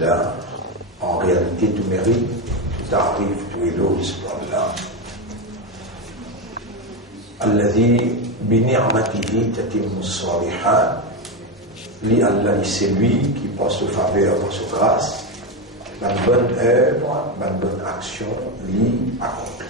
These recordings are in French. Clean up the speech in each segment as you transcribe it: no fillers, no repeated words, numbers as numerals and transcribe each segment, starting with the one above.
là, en réalité, tout mérite, tout arrive, tout est l'eau, là. Alladhi bini'matihi tatimmu s-salihat, li Allah, c'est lui qui, par sa faveur, par sa grâce, la bonne œuvre, la bonne action, lui accomplir.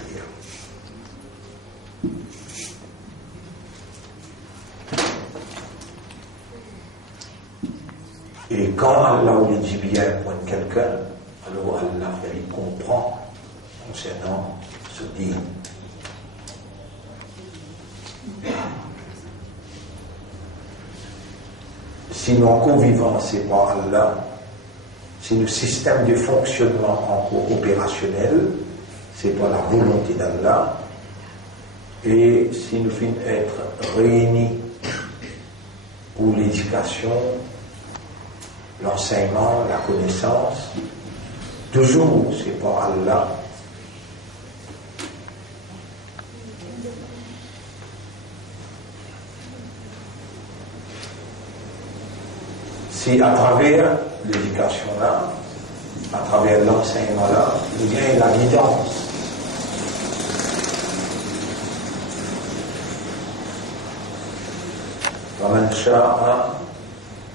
Et quand Allah lui dit bien pour quelqu'un, alors Allah il comprend concernant ce dit. Si nos co-vivants, c'est pas Allah, si le système de fonctionnement encore opérationnel, c'est pas la volonté d'Allah, et si nous finissons être réunis pour l'éducation, l'enseignement, la connaissance, toujours c'est pas Allah. Si à travers l'éducation là, à travers l'enseignement là, il vient la guidance.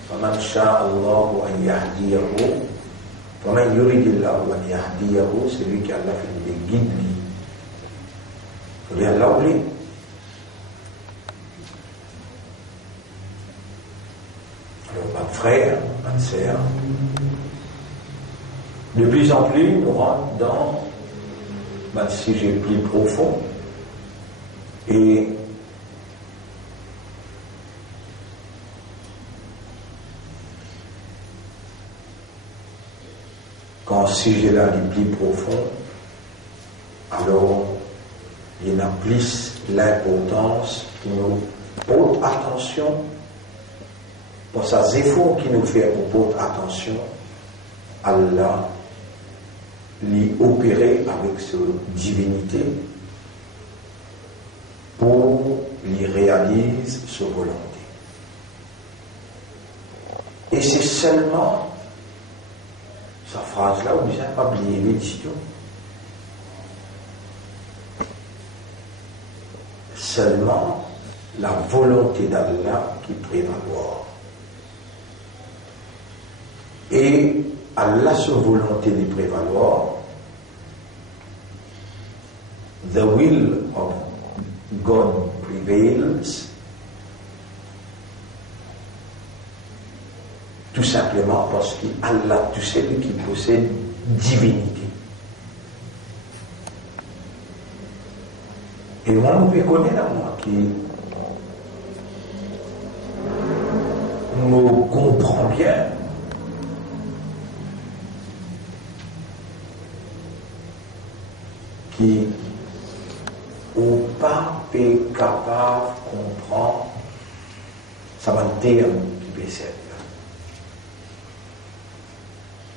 فمن شاء الله أن يهديه فمن يريد الله أن يهديه, celui qui Allah fait des guides lui. Il y a l'oubli. Alors, mon frère, ma sœur, de plus en plus, nous rentrons dans un sujet plus profond et quand ce sujet-là est plus profond, alors il y a plus l'importance de nous porter attention pour ces efforts qui nous fait pour porter attention à Allah, lui opérer avec sa divinité pour lui réaliser sa volonté. Et c'est seulement sa phrase-là, où vous n'avez pas oublié l'édition. Seulement la volonté d'Allah qui prévaloir. Et Allah, sa volonté de prévaloir, the will of God prevails, tout simplement parce qu'Allah, tout celui qui possède divinité. Et moi, on peut connaître là, moi, qui me comprend bien. Qui ou pas est capable de comprendre ça va le terme qui peut servir.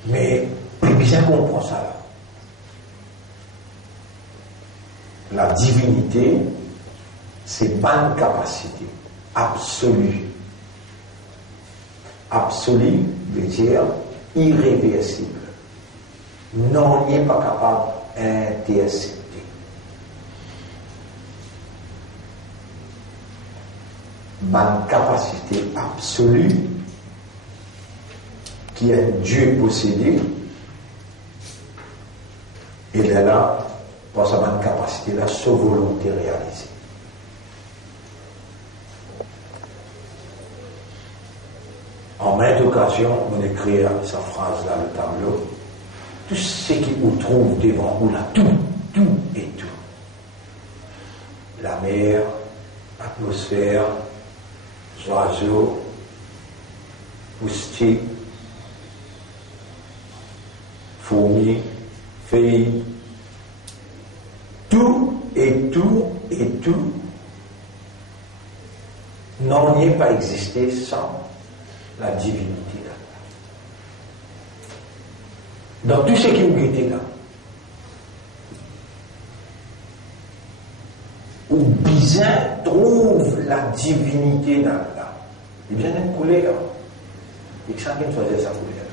Mais bien comprend ça là. La divinité, c'est pas une capacité absolue. Absolue veut dire irréversible. Non, on n'est pas capable d'intercepter. Ma capacité absolue qui est Dieu possédé, il est là pour sa bonne capacité, la sa volonté réalisée. En maintes occasions, on écrit sa phrase dans le tableau. Tout ce qui vous trouve devant vous là, tout et tout. La mer, l'atmosphère, les oiseaux, moustiques, fourmis, feuilles, tout n'en pas existé sans la divinité là. Dans tout ce qui nous était là, où Bizin trouve la divinité dans là, il vient d'une couleur, et que chacun choisit sa couleur.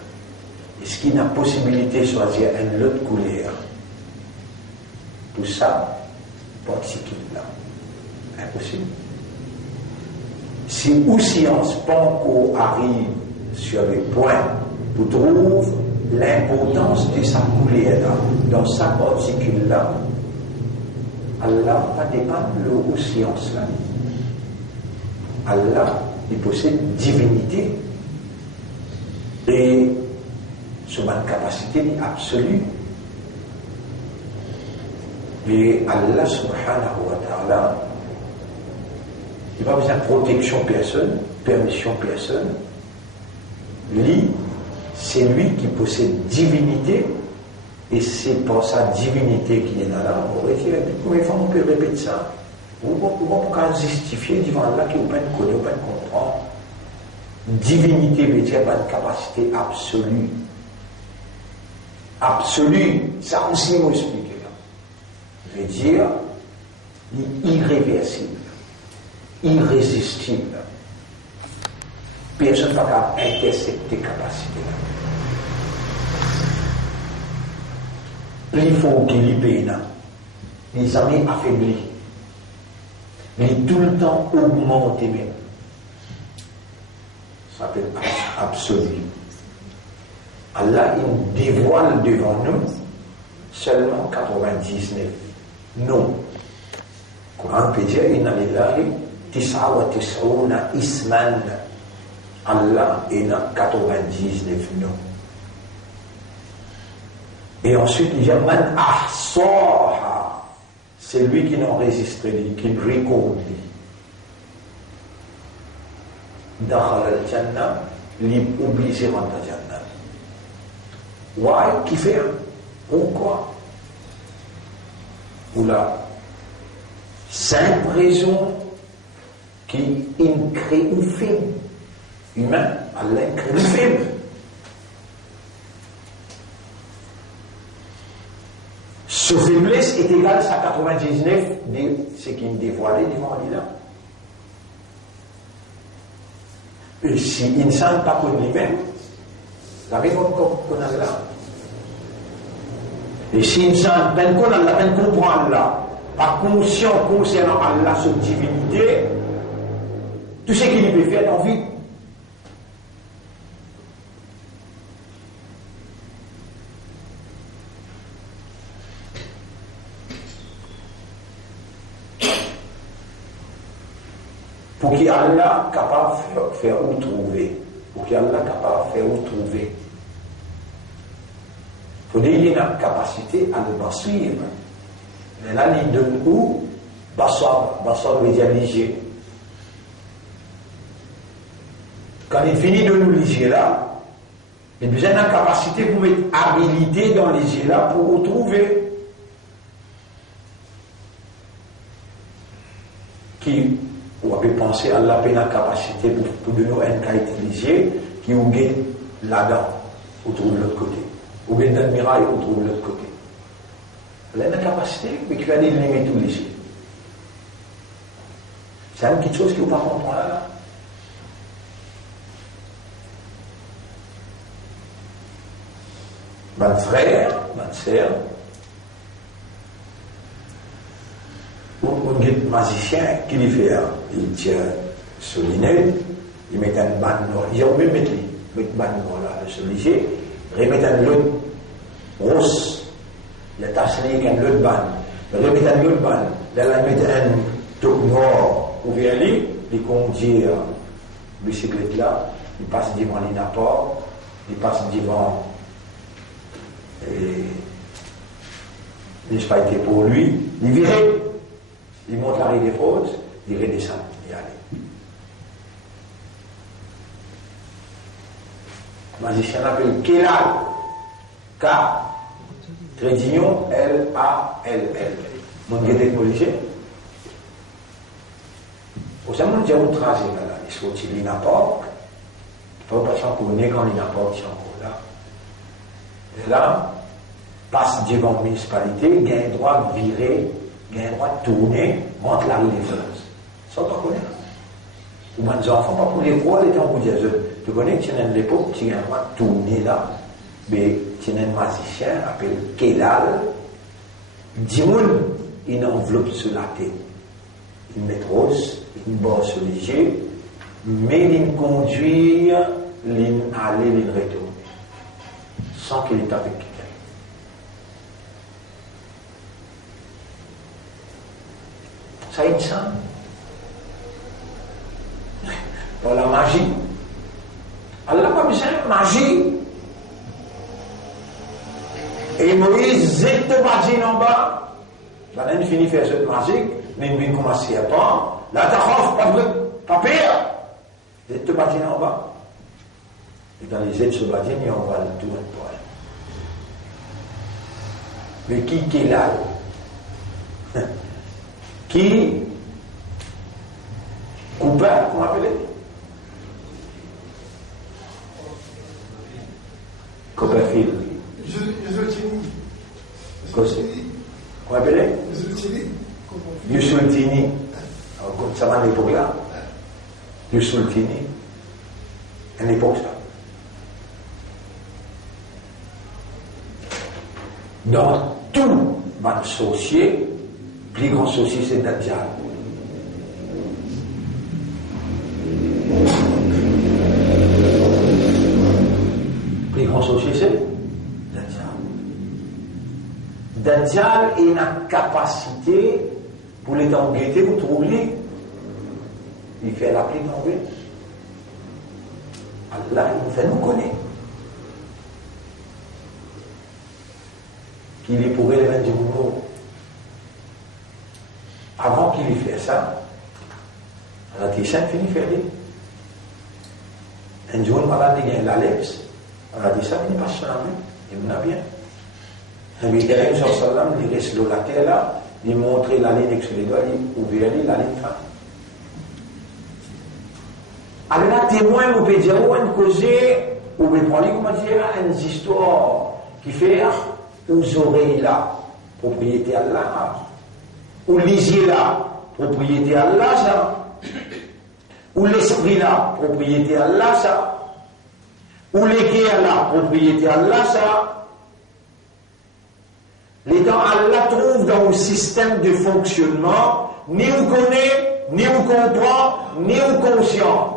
Est-ce qu'il y a une possibilité de choisir une autre couleur? Pour ça, pas de cycle là. Impossible. Si ou science Panko arrive sur le point pour trouver l'importance de sa couleur là, dans sa particule là, Allah va dépendre de ou science là. Allah, il possède divinité et sur une capacité absolue. Et Allah subhanahu wa ta'ala, il va besoin de protection personne, permission personne. Lui, c'est lui qui possède divinité, et c'est par sa divinité qui est là. On va dire, combien de fois on peut répéter ça? Vous ne pouvez pas justifier devant Allah qui vous pas connaître, vous pas comprendre. Divinité veut dire une capacité absolue. Absolue, ça aussi m'a expliqué là. Veut dire irréversible, irrésistible. Personne ne va intercepter capacité là. Plus fort qu'il y ait, les amis affaiblis. Mais tout le temps augmenté même. Ça s'appelle absolu. Allah, il dévoile devant nous seulement 99. Non. Le Coran peut dire, inna lillahi tis'a wa tis'una isman. Allah est dans 99 noms. Et ensuite, il y a man ahsaha. C'est lui qui n'enregistre, qui récolte. Dakhal al-Jannah, il obligé à rentrer Jannah. Why? Qui fait? Pourquoi? Ou là, 5 raisons qui créent un film humain. Allah crée un film. Ce faiblesse est égal à 99 de ce qui est dévoilé devant Allah. Et si il ne sent pas pour lui-même, la réponse qu'on a là. Et si il ne sent pas qu'on a la peine de comprendre là, par conscient concernant Allah, sa divinité, tout ce qu'il peut faire dans la vie. Pour qu'il Allah capable de faire où trouver. Pour qu'il Allah capable de faire où trouver. Il faut dire qu'il y a une capacité à le suivre. Mais là, il donne où? Bassor veut dire liger. Quand il finit de nous liger là, il a besoin d'une capacité pour être habilité dans liger là pour vous trouver. Qui on peut penser à la peine à capacité pour de nous un cas utilisé qui ou gagne là-dedans, ou trouve de l'autre côté. Ou gagne dans le mirail, ou trouve de l'autre côté. Elle a une capacité, mais qui a des limites tout léger. C'est une petite chose qui vous pas comprendre là. Mon frère, ma sœur, un magicien qui lui fait, il tient sur l'inet, il met un ban noir, il a même mettre un ban noir là, sur l'IG, il remet un lot rose, il a taché avec un lot ban, il remet un lot ban, là il met un truc noir, ouvert lui, il conduit la bicyclette là, il passe devant l'inapport, il passe devant, et n'est-ce pas été pour lui, il virait. Il monte la rue des fraudes, il redescend, il y allait. Le magicien l'appelle Kelal, K, trait d'union, L-A-L-L. Mon guide technologique. Au sein de un trajet là, il se retire l'inapporte, il ne faut pas s'en connaître quand l'inapporte est encore là. Et là, passe devant la municipalité, il a un droit de virer. Il a un droit de tourner, monte la rue des Fleuses. Ça, on ne connaît pas. Ou mes enfants, pas pour les voir, les temps où ils disent, tu connais que tu es à l'époque, tu as un droit de tourner là, Mais c'est un magicien appelé Kelal. Dimoun, une enveloppe sur la tête. Il met rose, une barre sur les yeux, mais il conduit, il aller, il retourne. Sans qu'il est avec quelqu'un. Ça est ça. Dans la magie. Allah pas besoin de magie. Et Moïse zette le magie en bas. Là, il finit de faire cette magie. Mais il vient commencer à temps. Là, pas pire. Zette le magie en bas. Et dans les zettes de magie, il y a un val tout un point. Mais qui est là? Qui coupable, comment appelle? Copperfield. Comment appelle? Yusultini. Ça va à l'époque là. Yusultini. À l'époque ça. Dans tout ban sorcier, plus grand sorcier c'est Dajjal. Plus grand sorcier c'est Dajjal. Dajjal a une capacité pour les t'embêter ou troubler. Il fait la pluie tomber. Allah, il nous fait nous connaître. Qu'il est pour élever du boulot. Avant qu'il ait fait ça, la Tissan finit faire dire. Un jour, malade, il y a l'Alex. La Tissan, il passe sur la main. Il me l'a bien. Et puis, il y a une sorte de il reste sur la terre là, il montre la ligne sur les doigts, il ouvre la ligne fin. Alors là, témoin, vous pouvez dire, on causer, vous pouvez prendre, comment dire, une histoire qui fait, aux oreilles là, propriété Allah. Ou lisier là, propriété Allah, ça. Ou l'esprit là, propriété Allah, ça. Ou l'équerre là, propriété Allah, ça. Les temps Allah trouve dans le système de fonctionnement, ni vous connaît, ni vous comprend, ni vous conscient.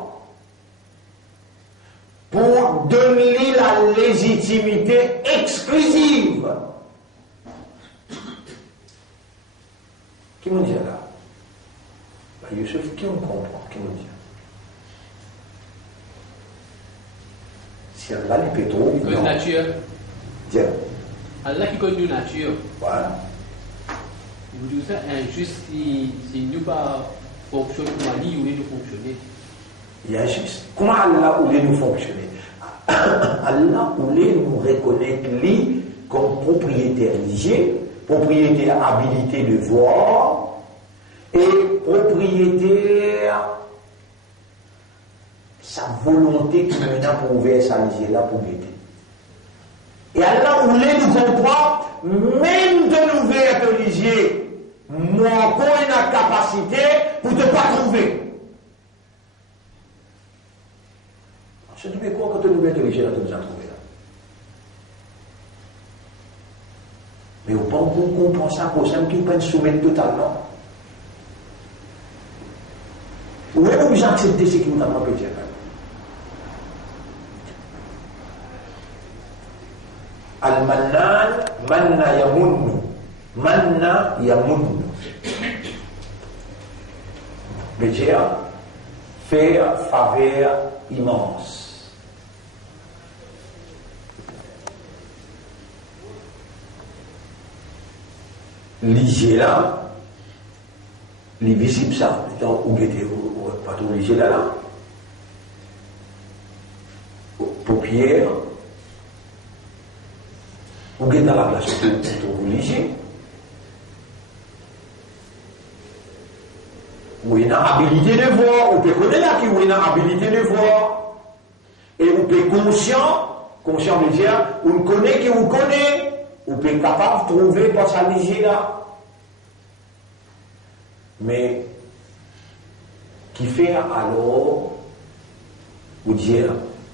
Pour donner la légitimité exclusive. Qui me dit là? Bah, Youssef, qui me comprend? Qui me dit? Si Allah les pétro, il connaît la nature. Dieu. Allah qui connaît la nature. Voilà. Vous dites ça injuste si nous pas fonctionnons comme Allah ou nous fonctionner. Il est injuste. Comment Allah voulait nous fonctionner? Allah voulait nous reconnaître lui comme propriétaire religieux, propriétaire habilité de voir et propriétaire sa volonté qui nous a pour ouvrir sa religion là pour guetter. Et Allah voulait nous comprendre, même de nous ouvrir ta religion, moi encore une capacité pour ne pas trouver. Je te dis quoi quand tu nous mets religieux là, tu nous as trouvé là. Mais au point qu'on comprend ça, qu'on s'aime qu'il peut nous soumettre totalement. Où est-ce que vous acceptez ce qui nous a pas pété là? Al-Mannan, Manna Yamunnu. Manna Yamunnu. Béjéa, faire faveur immense. Lisez là, les visibles ça, dans où était pas tout lisez là, paupières, où est dans la place pour vous lisez, où il y a une habilité de voir, on peut connaître là qui où il y a une habilité de voir, et on peut conscient de dire, on connaît qui vous connaît. Ou peut être capable de trouver pour sa liger là. Mais, qui fait alors, ou dire,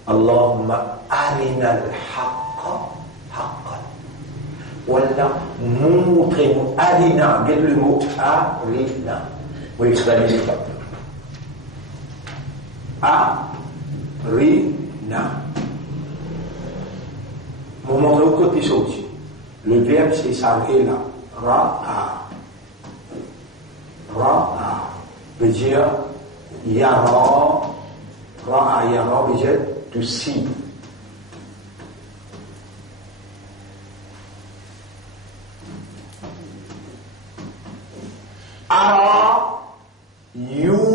Allahumma arina al-haqq haqqan. Voilà, montrez-nous, arina, regarde le mot arina. Oui, expliquez les temps. Arina. Vous montrez au côté sorti. Le verbe c'est s'arrêter là. Ra'a. Ra'a. Veut dire yara. Ra'a yara veut dire to see. Ara yuri.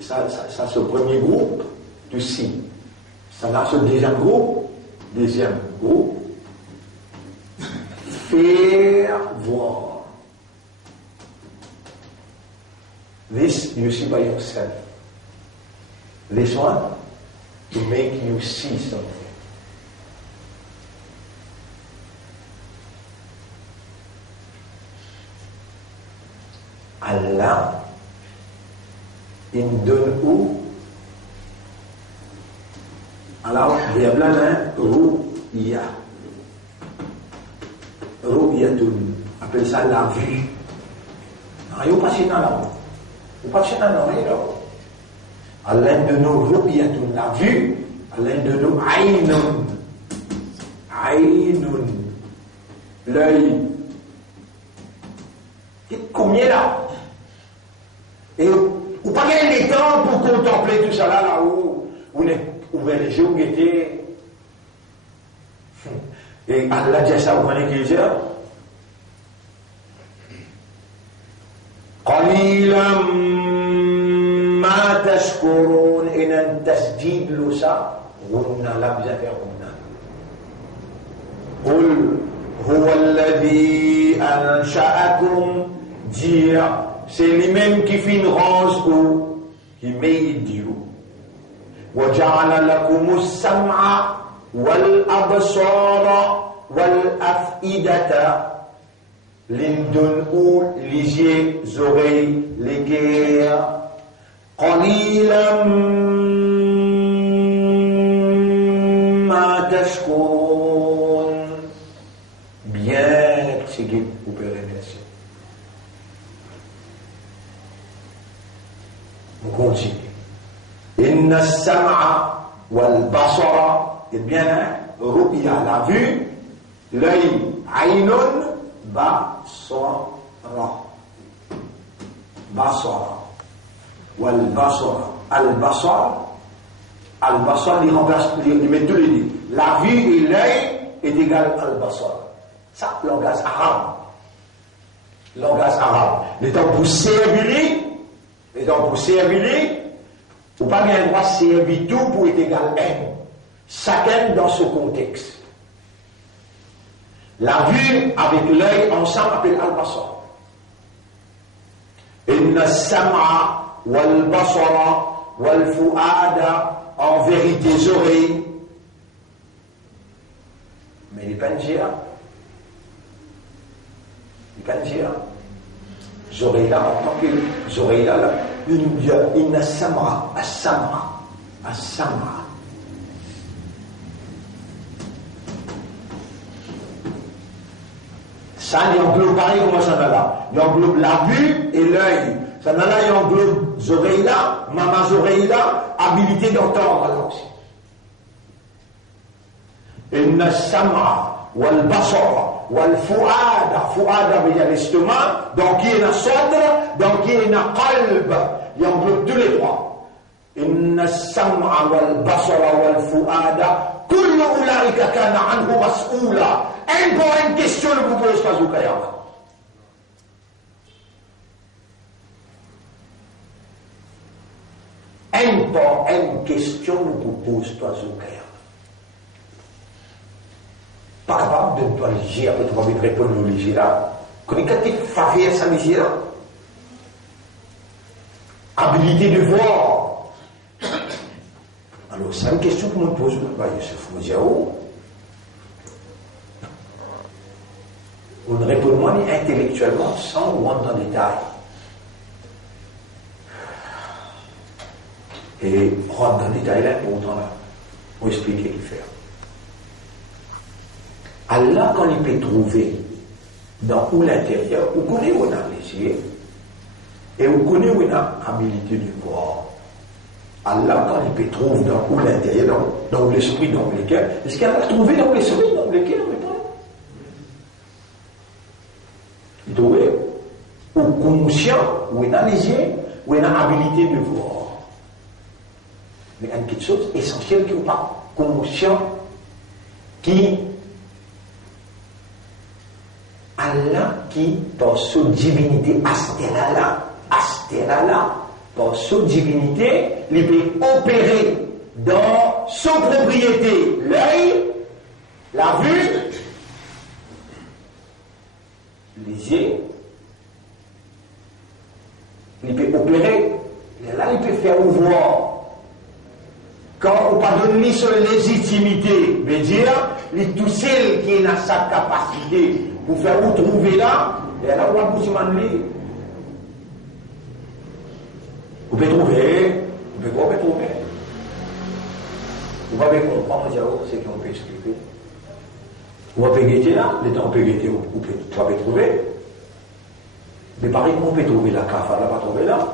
Ça c'est le premier groupe to see. Ça là c'est le deuxième groupe. Faire voir. This you see by yourself. This one to make you see something. Allah, il me donne où? Alors, il y a plein de ru'ya. Ru'yatun, on appelle ça la vue. Il n'y a pas de chien dans la roue. Il n'y a pas de chien dans l'oreille là. Allah de nous ru'yatun, la vue. Allah de nous aynun. Aynun. L'œil. Combien là? Et vous pas gagner le temps pour contempler tout ça là où vous ouvrez les yeux, vous guettez. Et Allah dit ça, vous connaissez qui dit? قليلا ما تشكرون إن تسجيد لسا غنى لبزة غنى قل هو الذي أنشأكم dire c'est lui-même qui fait une rose où he made you وجعل لكم السمع والأبصار والأفئدة لندن ou les yeux, les oreilles, les guerres قليلا ما تشكرون bien c'est que vous pouvez remercier. On continue. Inna as-sam'a wal basara, et bien, ru'ya, la vue, l'œil, aynun, basara. Basara. Wal basara. Al-basar, il remplace, il met tous les deux. La vue et l'œil est égal al-basar. Ça, langage arabe. Langage arabe. L'étant pour servir, ou pas bien droit servir tout pour être égal un. Chacun dans ce contexte. La vue avec l'œil ensemble appelle al-basar. Inna as-sam'a wal-basara wal-fu'ada, en vérité les oreilles. Mais les panjia. Les panjia. Les oreilles là, en tant que les oreilles là, il nous dit inna as-sam'a, as-sam'a, as-sam'a. Ça, il englobe pareil comme ça là. Il englobe la vue et l'œil. Ça là, il englobe les oreilles là, maman oreilles là, habilité d'entendre là aussi. Inna as-sam'a wal basara wal fu'ada. Fu'ada veut dire l'estomac, donc il y a un sadr, donc il y a un qalb. Il englobe tous les trois. Inna as-sam'a wal basara wal fu'ada. Kullu ulaika kana anhu mas'oula. Un pour une question ne vous pose pas au Kayama. Un pour une question ne vous pose pas au Kayama. Pas capable de ne pas léger, après tu vas me répondre au léger là. Quand tu fais faire sa léger là, habilité de voir. Alors, c'est une question que me pose, Youssef Mouziaou. On ne répond moins ni intellectuellement sans rentrer dans le détail. Et rentrer dans le détail là, pour autant là, pour expliquer qu'il fait. Allah, quand il peut trouver dans où l'intérieur, vous connaissez où on a les yeux, et vous connaissez où on a habilité de voir. Allah, quand il peut trouver dans où l'intérieur, dans l'esprit, dans le cœur, est-ce qu'elle a trouvé dans l'esprit, dans le cœur, il trouve au conscient, où on a les yeux, où on a habilité de voir. Mais il y a une petite chose essentielle qui n'est pas conscient, qui Allah qui, par sa divinité, Astérala, par sa divinité, il peut opérer dans sa propriété, l'œil, la vue, les yeux, il peut opérer, et là il peut faire voir. Quand on pardonne lui sur légitimité, veut dire, les tout celles qui ont sa capacité pour faire vous trouver là, et là on va vous demander. Vous pouvez trouver, vous pouvez trouver. Vous pouvez comprendre, c'est qu'on peut expliquer. Vous pouvez guetter là, les temps on peut guetter, vous pouvez trouver. Mais pareil, on peut trouver la kafala, pas trouver là.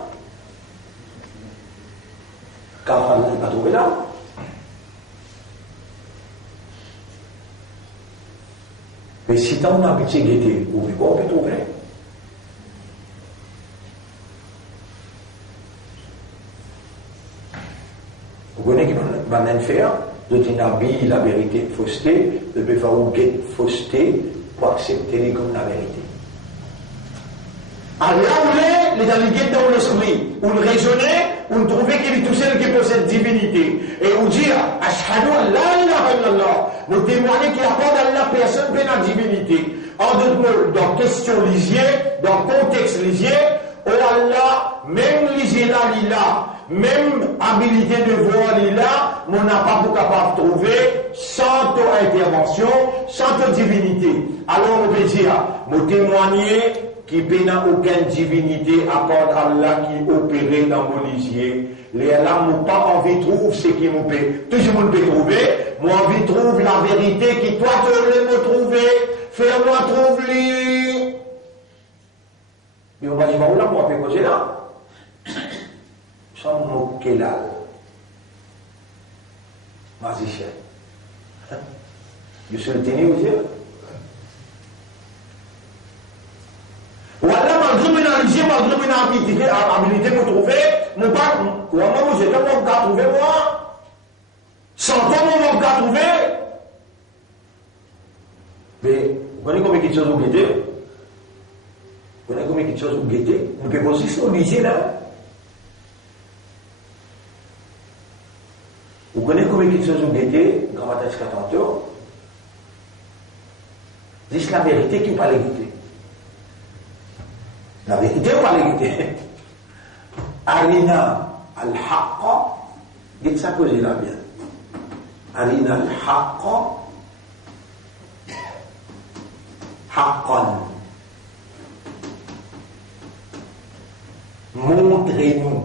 Kafala, pas trouver là. Mais si tu as une habitude de guetter, on peut trouver. Vous connaissez qui va faire, de t'inhabiller la vérité fausseté, de faire une guette fausseté pour accepter comme la vérité. Alors là où les allégués dans l'esprit, où le raisonner, où le trouver qu'il est tout seul qui possède divinité. Et où dire, Ashhadu an la ilaha illallah, nous témoigner qu'il accorde à la personne pleine la divinité. En d'autres mots, dans question lisier, dans contexte lisier, oh Allah, même lisier là, lila, même habilité de voir lila, on n'a pas pour capable de trouver sans ton intervention, sans ton divinité. Alors on peut dire, nous témoigner qui n'a aucune divinité à part Allah qui opère dans mon lisier. Les Allah n'ont pas envie de trouver ce qui nous peut. Tout le monde peut trouver. Moi, envie de trouver la vérité qui toi, tu veux me trouver. Fais-moi trouver. Mais on va dire, là, moi, on peut causer là. Sans moquer là. Magicien. Je suis le tenir aux yeux. Voilà, malgré mon analyse, malgré mon habilité pour trouver, mon pas, comment vous êtes mon gars trouver moi? Sans toi, mon gars trouver? Mais, vous connaissez combien de choses vous guettez? Vous connaissez combien de choses vous guettez? Nous pouvons aussi s'obliger là. Vous connaissez combien de choses vous guettez? Grand matin jusqu'à tantôt. Dites la vérité qui n'est pas l'éviter. La vérité ou pas la vérité? Arina al-haqqa, dites ça que j'ai là bien. Arina al-haqqa, haqqan. Montrez-nous.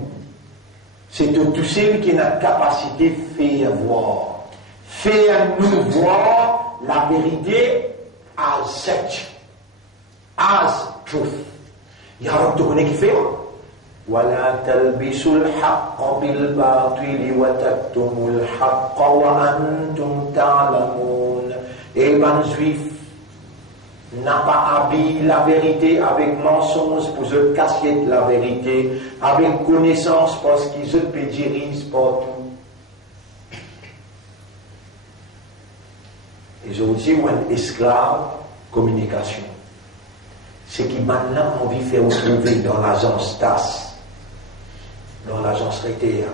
C'est tout celui qui a la capacité de faire voir. Faire-nous voir la vérité as such, as truth. Il y a un truc qui fait. ولا تلبسوا الحق بالباطل وتكتموا الحق وأنتم تعلمون. Et ben juif n'a pas habillé la vérité avec mensonge pour se cacher la vérité, avec connaissance parce qu'ils se pédirisent partout. Et je vous dis, un esclave, communication. C'est qui maintenant on vit faire retrouver dans l'agence TAS, dans l'agence RTR,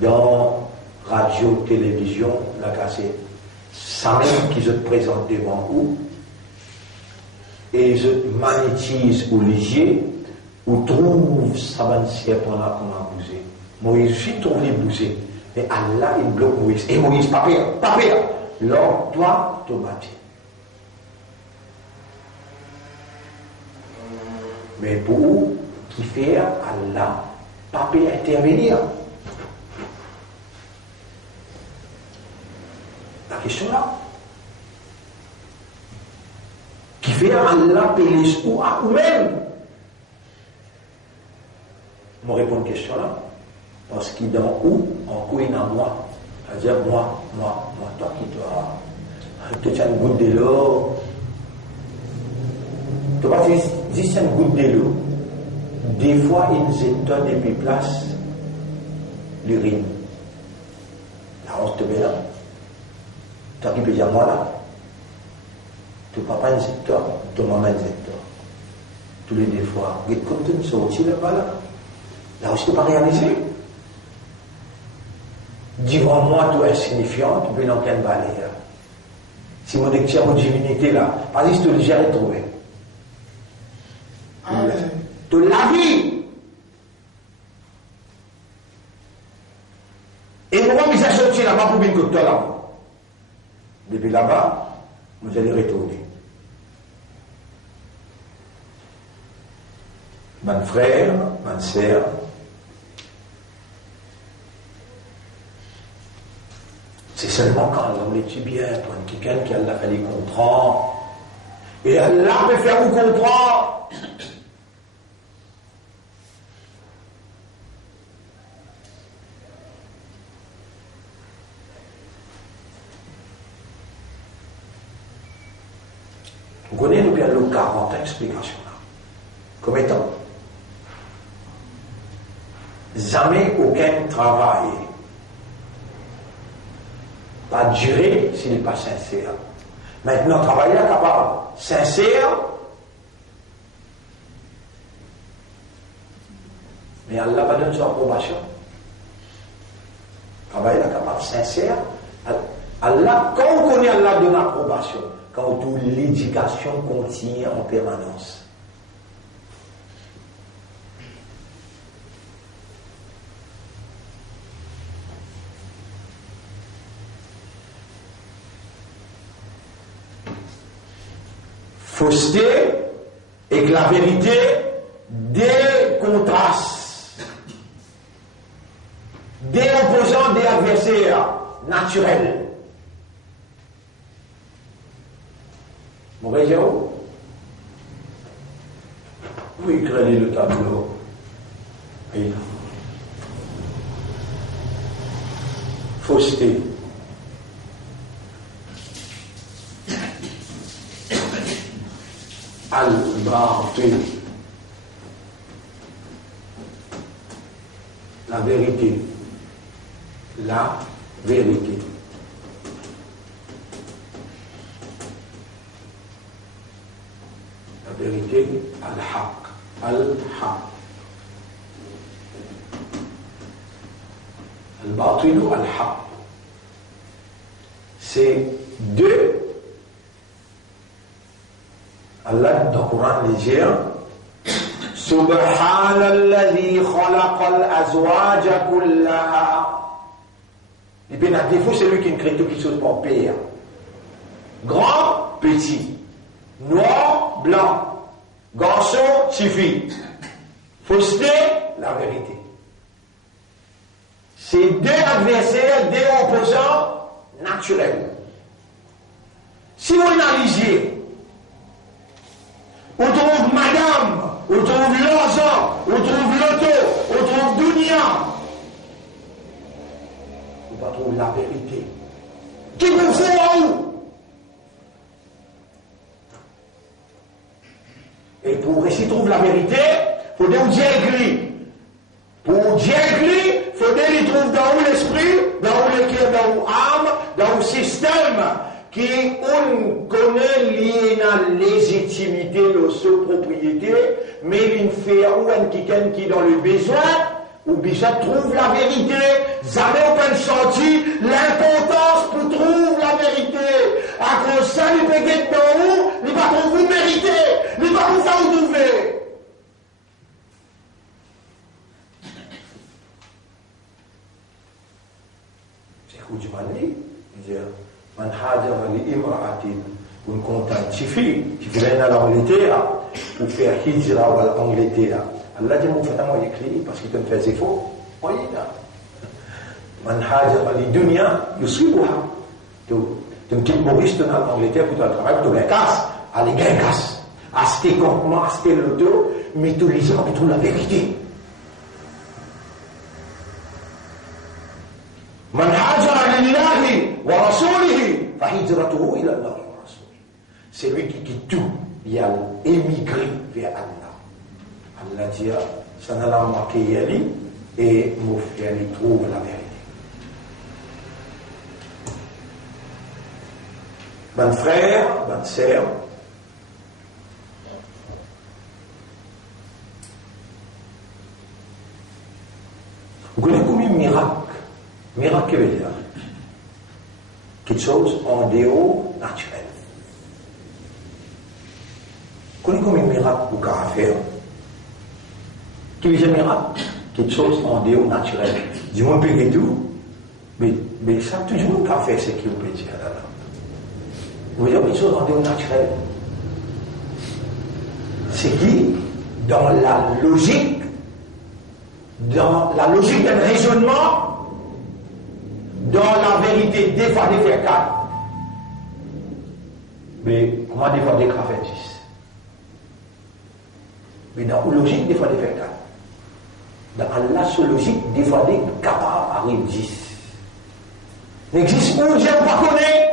dans radio, télévision, la cassette, ça même qui se présente devant vous, et je magnétise ou léger, ou trouve ça va ne pour là qu'on a bougé. Moïse aussi trouve les bougés, mais Allah il bloque Moïse. Et Moïse, pas pire, l'or doit te battre. Mais pour qui fait Allah, pas peut intervenir. La question là. Qui fait Allah pélis ou à ou-même? Je réponds à une question là. Parce qu'il est dans où, en quoi il est en moi. C'est-à-dire moi, toi qui dois. Tu as une goutte de l'eau. Tu vois, si c'est une goutte de l'eau, des fois ils étonnent et puis placent l'urine. Là, on te met là. Toi qui peux dire moi là. Ton papa est injecteur, ton maman est injecteur. Tous les deux fois. Et comme tu me sortis là-bas là. Là aussi, tu n'as pas réalisé. Dis-moi, moi, tu es insignifiant, tu peux n'en qu'un balai. Si mon lecture de divinité là, vas-y, je te le j'ai retrouvé. De la vie. Et moi, je suis sorti là-bas pour bien que toi là. Depuis là-bas, vous allez retourner. Mon frère, ma sœur, c'est seulement quand l'homme est bien, pour quelqu'un qui Allah fait les comprendre. Et Allah peut faire vous comprendre. Vous connaissez bien le 40 explication là. Comme étant jamais aucun travail pas durer s'il n'est pas sincère. Maintenant, travailler est capable, sincère, mais Allah va donner son approbation. Travailler est capable, sincère, Allah, quand on connaît Allah donne approbation, quand toute l'éducation continue en permanence. Fausseté et que la vérité des contrastes, des opposants, des adversaires naturels. Vous voyez où? Oui, créez le tableau. Et fausseté. Al-Batil. La vérité. La vérité. La vérité, Al-Haq. Al-Haq. Al-Batil ou Al-Haq. C'est deux. Allah dans le Coran les dit Subhanalladhi khalaqal azwaja kullaha. Et bien, à défaut, c'est lui qui crée tout qui chose pour pire. Grand, petit. Noir, blanc. Garçon, fille. Fausseté, la vérité. C'est deux adversaires, deux opposants naturels. Si vous analysez, on trouve madame, on trouve l'argent, on trouve l'auto, on trouve dunia. On va trouver la vérité. Qui vous fait en où? Et pour essayer de trouver la vérité, il faut dire Dieu écrit. Pour Dieu écrit, il faut dire qu'il trouve dans où l'esprit, dans où le cœur, dans où l'âme, dans où le système. Qui on connaît lié à la légitimité de sa propriété, mais il fait un quelqu'un qui est dans le besoin, ou bien trouve la vérité, jamais aucun senti l'importance pour trouver la vérité. À cause de ça, il peut être dans où, il va trouver une vérité, il va trouver ça où trouver. C'est quoi du mal dit? Man hajara li imra'atin un contact ci fi viene all'Angleterre pour faire hijra ou à l'Angleterre. Allah dit mon frère moi écrit parce qu'il te faisait faux. Oui là. Man hajara li dunya yusibuha. Tu quittes Maurice, tu es en Angleterre, tu as le travail, tu as casse. Allez, gain casse. Acheter campement, acheter l'auto, mais tu les gens, tu trouves la vérité. Man hajara lillahi wa rasulihi fa hijratuhu ila Allah wa rasulihi. C'est lui qui quitte tout, il a émigré vers Allah. Allah dit, ça n'a pas manqué Yali, et mon frère, il trouve la vérité. Bon frère, bonne sœur, vous connaissez combien de miracles? Miracle, que veut dire quelque chose en dehors naturel. Vous connaissez combien de miracles vous pouvez faire? Qui veut dire miracle? Quelque chose en dehors naturel. Dis-moi plus que tout, mais ça, tout le monde peut faire ce qu'il peut dire là. Vous voyez quelque chose en dehors naturel. C'est qui, dans la logique d'un raisonnement, dans la vérité, des fois des faire 4. Mais comment des fois des faire 10? Mais dans la logique, des fois des faire 4. Dans la logique, des fois des capables arrivent 10. N'existe où Dieu pas connaît.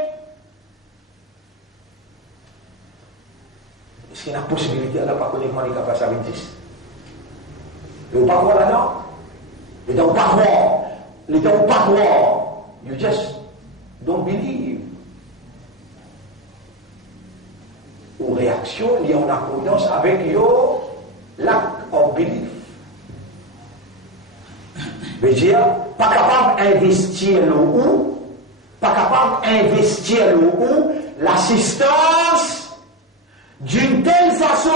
Est-ce qu'il y a une possibilité à la pas connaître comment les capables arrivent 10? Mais on ne pas voir là-dedans. Mais dans le pas voir. Les gens pas croire. You just don't believe. Ou réaction liée en accordance avec your lack of belief. Veut dire, pas capable d'investir le ou, pas capable d'investir le ou, l'assistance d'une telle façon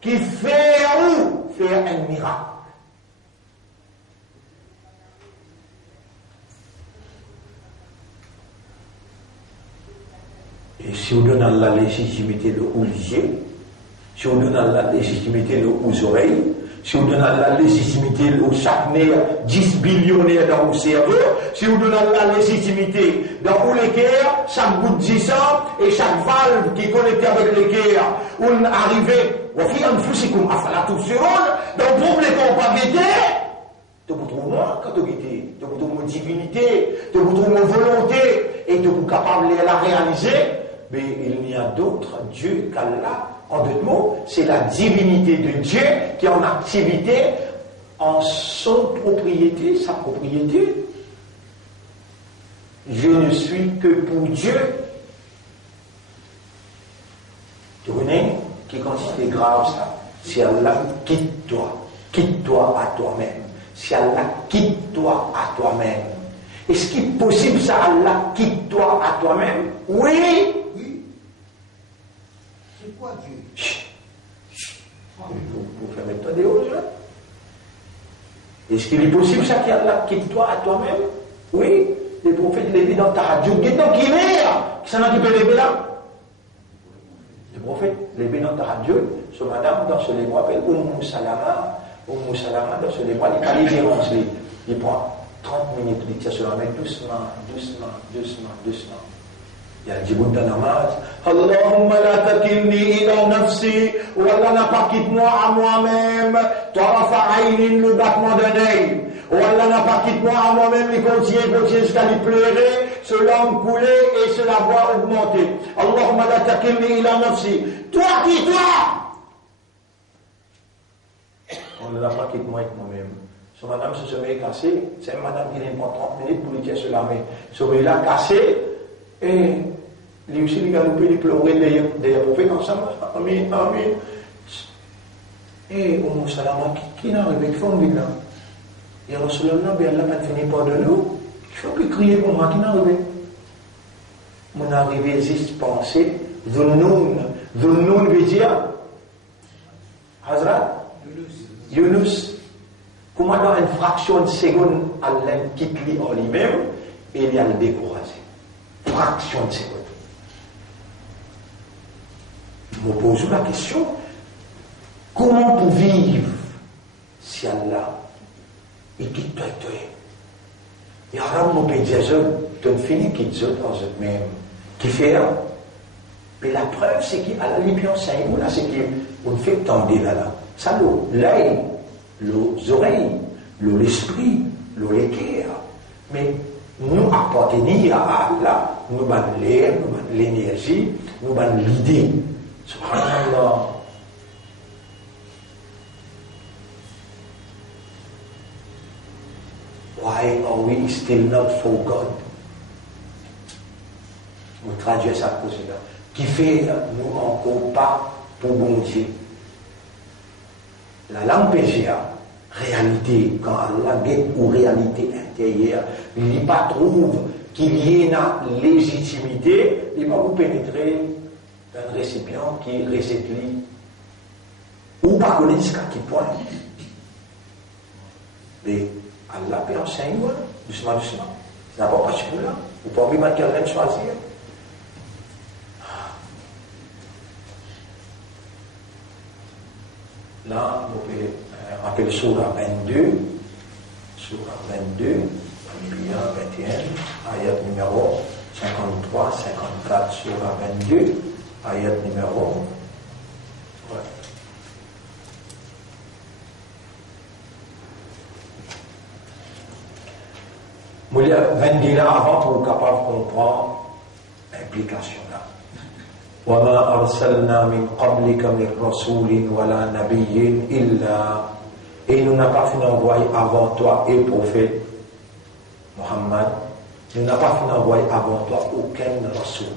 qui fait ou faire un miracle. Et si on donne à la légitimité le oulier, si on donne à la légitimité le aux oreilles, si on donne à la légitimité au chaque nerf 10 billionnaires dans le cerveau, si on donne à la légitimité dans le cœur, chaque bout de sang et chaque valve qui est connectée avec le cœur, on arrive, dans le problème qu'on n'a pas guetté, tu peux trouver moi quand tu guetté, tu peux trouver mon divinité, tu peux trouver mon volonté, et tu peux capable de la réaliser. Mais il n'y a d'autre Dieu qu'Allah. En d'autres mots, c'est la divinité de Dieu qui est en activité en son propriété, sa propriété. Je ne suis que pour Dieu. Tu connais qui considère grave ça? Si Allah quitte-toi à toi-même. Si Allah quitte-toi à toi-même. Est-ce qu'il est possible ça, Allah quitte-toi à toi-même? Oui. C'est quoi Dieu? Vous fermez toi des hauts, là. Est-ce qu'il est possible ça qu'Allah quitte-toi à toi-même? Oui. Les prophètes les dans ta radio. Qu'est-ce qu'il est là? Qui s'en a qui peut les là? Les prophètes les dans ta radio. Ce madame dans ce livre appelle Salama, dans ce livre, il est allé il prend 30 minutes, il tient sur la main doucement. Il y a Djibout dans la namaz. Allahumma la takilni ila nafsi, ou Allah n'a pas quitté moi à moi-même. Tarafa aynin, le battement d'un œil. Ou Allah n'a pas quitté moi à moi-même, il continue jusqu'à lui pleurer, se langue couler et se la voix augmenter. Allahumma la takilni ila nafsi. Toi, on ne l'a pas quitté moi avec moi-même. Ce madame se met cassé, c'est une madame qui prend 30 minutes pour lui tirer sur la main. Ce il a cassé, et lui aussi, il a loupé, il pleurait derrière prophète ensemble. Amin. Et Oumou Salama, qui n'a arrivé, qui fait un bilan. Et Rasulallah, Allah n'a pas fini par de nous. Il faut que crier pour moi, qui n'a arrivé. Mon arrivée existe, penser. Dhunnoun veut dire Hazrat Yunus. Comment dans une fraction de seconde, Allah quitte lui en lui-même et il y a le découragé. Fraction de seconde. Je me pose la question, comment pour vivre si Allah il quitte toi et toi? Il y a un homme qui dit, tu as fini qui dit, même, qui fait un. Mais la preuve, c'est qu'à la lipion, c'est qu'on fait tendre là. Ça, l'œil, les oreilles, l'esprit, le cœur. Mais nous appartenons à Allah, nous avons l'air, nous avons l'énergie, nous avons l'idée. Subhanallah. Why are we still not for God? Vous traduisez ça comme ça. Qui fait nous encore pas pour bon Dieu. La langue PGA, réalité, quand Allah guette ou réalité intérieure, il n'y pas trouve qu'il y ait une légitimité, il va vous pénétrer dans un récipient qui réceplit ou pas connaître jusqu'à qui point. Mais Allah peut enseigner, doucement, doucement. Ça n'a pas sur là. Vous pouvez pas quelqu'un choisir. Là, vous pouvez appeler Surah 22, Surah 22, 21, ayat numéro 53, 54, Surah 22, ayat numéro. Ouais. Vous voulez 22 là avant pour être capable de comprendre l'implication là. وما أرسلنا من قبلك من رسول ولا نبي إلا et nous n'avons pas fini d'envoyer avant toi et prophète Muhammad, nous n'avons pas fini d'envoyer avant toi aucun rasoul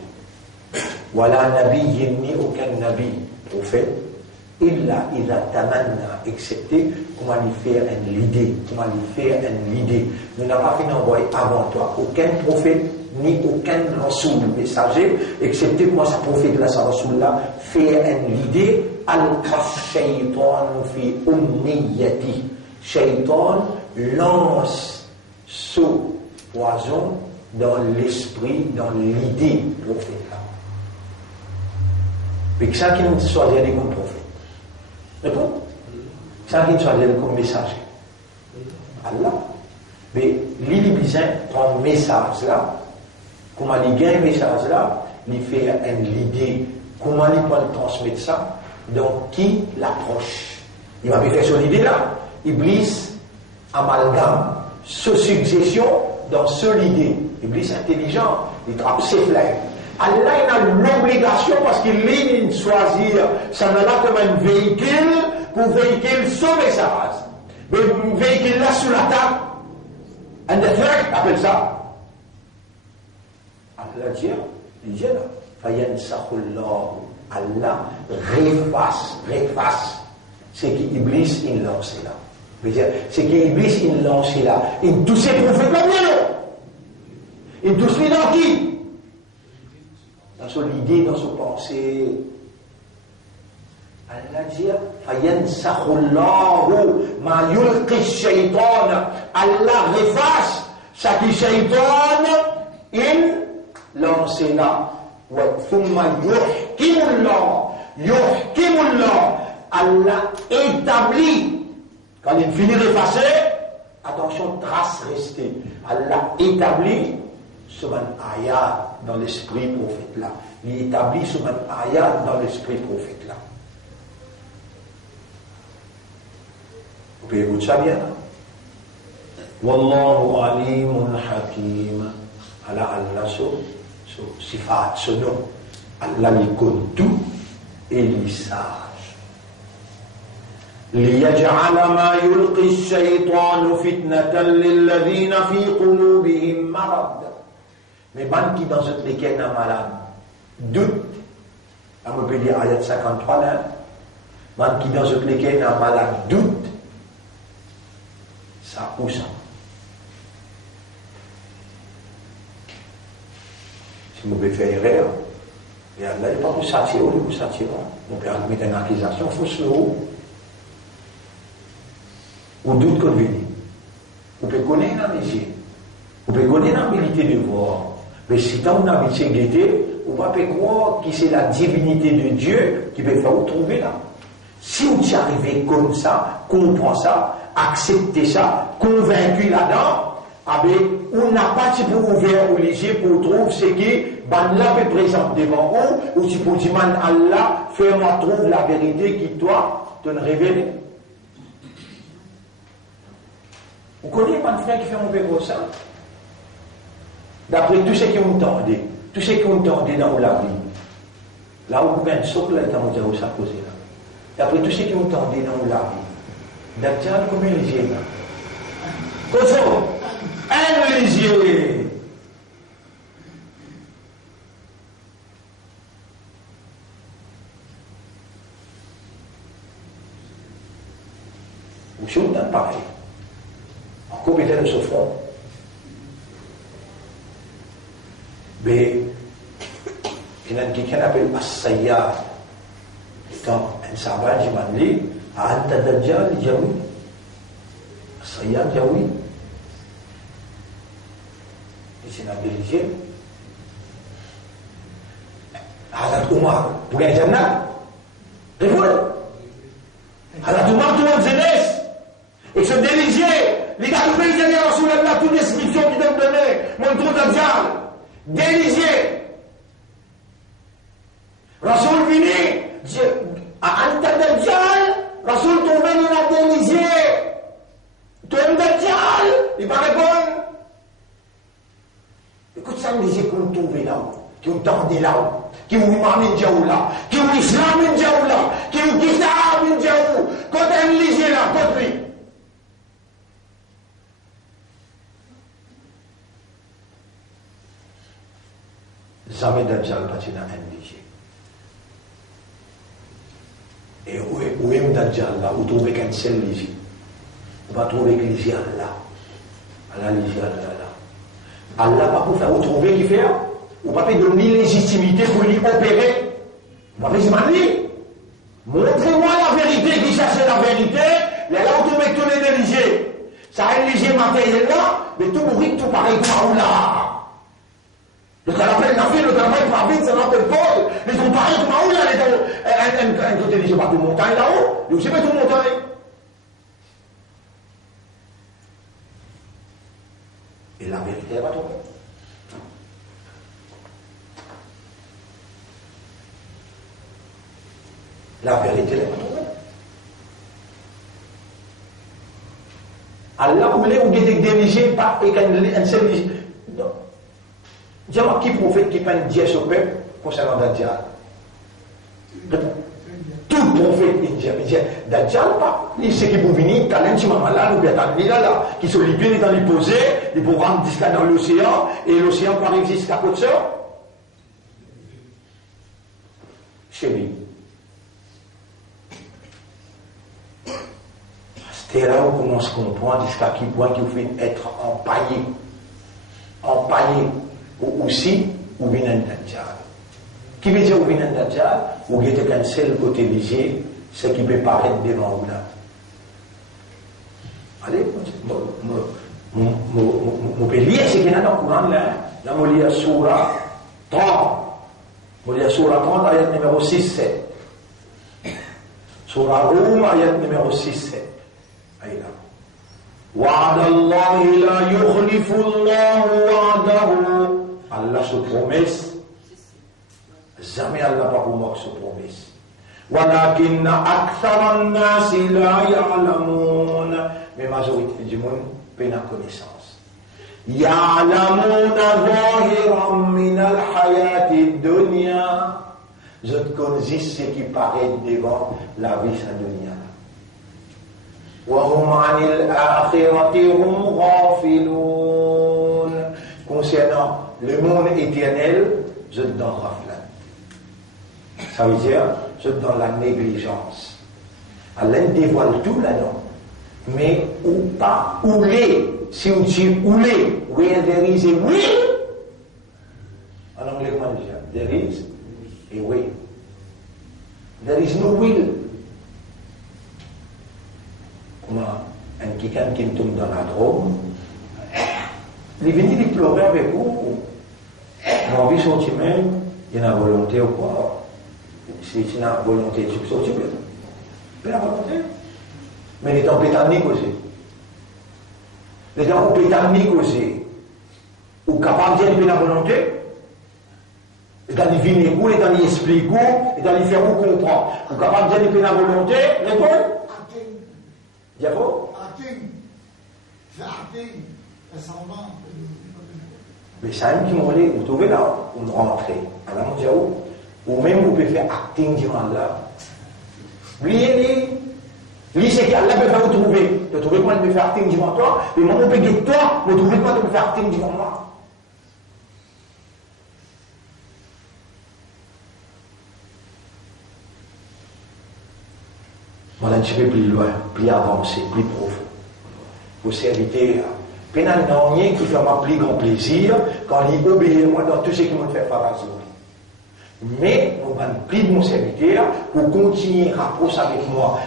ولا نبي ni aucun nabi prophète إلا إذا تمنى excepté comment lui faire une idée, comment lui faire une idée. Nous n'avons pas fini d'envoyer avant toi aucun prophète ni aucun rasoul messager, excepté comment sa prophète là, sa rasoul là, fait une idée, al-shaytan fi umniyati. Shaytan lance ce poison dans l'esprit, dans l'idée prophète là. Mais ça qui nous choisit comme prophète. Répond? Ça qui nous choisit comme messager. Allah. Mais l'Ilibizin prend le message là. Comment il gagne le message là, il fait une idée, comment il peut le transmettre ça, donc qui l'approche. Il va faire son idée là, Iblis amalgame, ce suggestion dans ce idée. Iblis intelligent, il trappe ses flèches. Allah il a l'obligation parce qu'il ligne choisir ça là comme un véhicule pour véhiculer son message. Mais un véhicule là sous l'attaque, un détruit, appelle ça. Allah dit là, Allah reface ce qu'Iblis il lance là. C'est qu'Iblis il lance là. Il touche les prophètes là, il touche les dans qui? Dans son idée, dans son pensée. Allah dit, ma yulqi shaytan. Allah reface ce qui shaytan il lance là. ثم يحكم الله. Allah établit. Quand il finit d'effacer, attention, trace restée. Allah établit ce ayat dans l'esprit prophète là. Il établit ce ayat dans l'esprit prophète là. Vous pouvez écouter ça bien. Wallahu alimun hakim. Allah sifat, ce nom. Allah il connaît tout et il sage. ليجعل ما يلقي الشيطان فتنة للذين في قلوبهم مرض. Mais ban qui dans lesquels sont malades, doute, on peut dire ayat 53 là, ban qui dans lesquels sont malades, doute, ça ou ça. Si vous pouvez faire erreur, et Allah n'est pas pour s'attirer, ou pour s'attirer. On peut mettre une accusation, il faut se lever. Ou doute qu'on vient. Vous pouvez connaître la métier. Vous pouvez connaître la milité de voir. Mais si tant on a métier guetté, vous ne pouvez pas croire que c'est la divinité de Dieu qui peut faire vous trouver là. Si vous y arrivez comme ça, comprend ça, acceptez ça, convaincu là-dedans, avec on n'a pas de pour ouvert au léger pour trouver ce qui ben là peut présenter devant ou tu peux dire Allah fais-moi trouver la vérité qui toi te révèle. Vous connaissez pas de frère qui fait un peu comme ça? D'après tous ceux qui ont entendu, tous ceux qui ont entendu dans la vie, là où vous avez un socle, là, dans le ça posé là. D'après tous ceux qui ont entendu dans la vie, Dajjal, combien les yeux là? Comment? Un religieux. Ou si on a pareil. Encore peut-être ce front. Mais il y a quelqu'un qui appelle As-Sayyad. Étant un savage, il m'a dit Anta Dajjal, il dit oui. As-Sayyad, il dit oui. C'est un religieux. Hazrat Umar, pour les Jannat. Et vous? Hazrat Umar, tout le monde jeunesse. Et ce religieux, les gars du pays, il y a Rasulallah, toute description qui donne donner, montrons Dajjal. Religieux. Rasul vini, à Anta Dajjal, Rasul tombé dans la religieux. Tu aimes Dajjal? Il va répondre. Écoute ça, les gens qui ont trouvé là-haut, qui ont tendu là-haut, qui ont imam là, qui ont islam là, qui ont kitab là, quand un léger là, quand lui. Jamais Dajjal pas dans un léger. Et où est Dajjal là, où trouver qu'un seul léger. On va trouver que léger là, à la léger là. Allah pas pour faire retrouver qui fait, ou pas donner légitimité pour lui opérer. On va dire, montrez-moi la vérité qui cherche la vérité, là où tu mets tous les légers. Ça a un léger matériel là, mais tout mourir tout pareil comme là. Le canapé n'a fait, le canapé pas vite, ça n'appelle pas. Les sont pareils comme là, un côté léger pas de montagne là-haut, mais aussi pas de montagne. Et la vérité, elle va tomber. La vérité, elle va tomber. Allah voulait ou était dirigé par un seul dirigé. Dis-moi qui prophète qui peint Dieu sur le peuple concernant Dajjal. Tout prophète indien, Dajjal pas. Il sait qu'il peut venir, talent sur ma malade, ou bien là, qui sont les pieds dans les posés, ils vont rendre jusqu'à dans l'océan, et l'océan peut arriver jusqu'à côté de ça. Chez lui. C'est là où on commence à comprendre jusqu'à quel point qu'il faut être empaillé. Empaillé. Ou aussi, ou bien un Dajjal. Qui veut dire ou bien un Dajjal, ou bien un seul côté léger, ce qui peut paraître devant vous là. Allez, mon peux lire ce qu'il y a dans le Coran là. Là, on lit la Surah 30. On lit la Surah 30, ayat numéro 6-7. Surah Rum, ayat numéro 6-7. Aïe là. وعد الله لا يخلف الله وعده. Allah se promesse. Jamais Allah pas pour moi se promesse. ولكن أكثر الناس لا يعلمون. Mais majorité du monde n'a pas connaissance. يعلمون ظاهرا من الحياة الدنيا. Je connais ce qui paraît devant la vie sa dunya. وهم عن الآخرة هم غافلون. Concernant le monde éternel, je te donne raflan. Ça veut dire, je te donne la négligence. Allah dévoile tout là-dedans. Mais ou pas, ou les. Si on dit ou les, where there is a will, en anglais, comment dire? There is a way. There is no will. Un quelqu'un qui tombe dans la drogue, il est venu pleurer avec vous. Mon vie sentiment, il y a une volonté ou quoi. Si il y a une volonté, tu peux sortir. Il y a une volonté. Mais les temps pétaniques aussi. Les temps pétaniques aussi. ou capable de dire la volonté, et d'aller venir où, et d'aller expliquer où, et d'aller faire où comprendre. Ou capable de dire la volonté, répondre. Diabo? Mais ça aime qui m'ont dit, vous trouvez là, vous rentrez. Alors, mon Dieu, ou même vous pouvez faire acting durant là. Lui, c'est qu'Allah peut faire vous trouver. Vous trouvez comment il peut faire acting durant toi, et moi, on peut dire toi, vous trouvez comment il peut faire acting durant moi. Voilà un petit peu plus loin, plus avancé, plus profond. Vos serviteurs, pénal non rien qui fait moi plus grand plaisir quand il obéit moi dans tout ce qui me fait faire. Mais on va plus de mon serviteur pour continuer à rapprocher avec moi,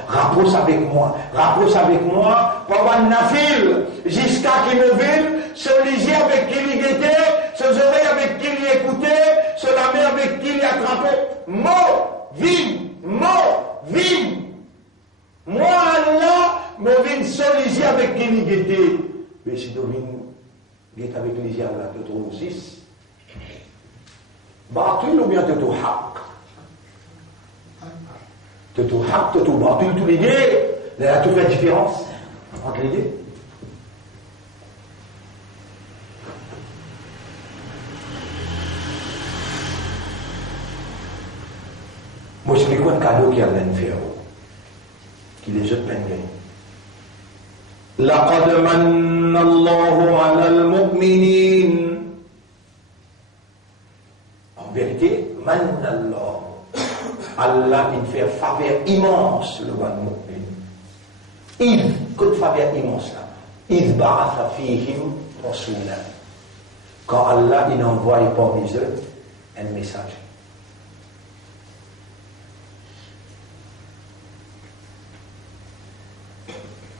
pour avoir une file jusqu'à qu'il me vienne, se liser avec qui il guettait, se oreilles avec qui il écoutait, se la main avec qui il attrapait. Mort, vime. Moi, là, je viens soliser avec qui il guettait. Mais si je viens avec les gens là, tu trouves 6. Batil ou bien tu trouves haq? Tu trouves haq, tu trouves batil, tous les deux. Il y a toute la différence entre les deux. Moi, je sais quoi un cadeau qu'il y a à faire, qui les autres peuvent. لقد من الله على المؤمنين. En vérité, man Allah. Allah, il fait faveur immense, le roi de mu'min. Quelle faveur immense là? Il ba'atha fihim rasulan. Quand Allah, il envoie parmi eux un message.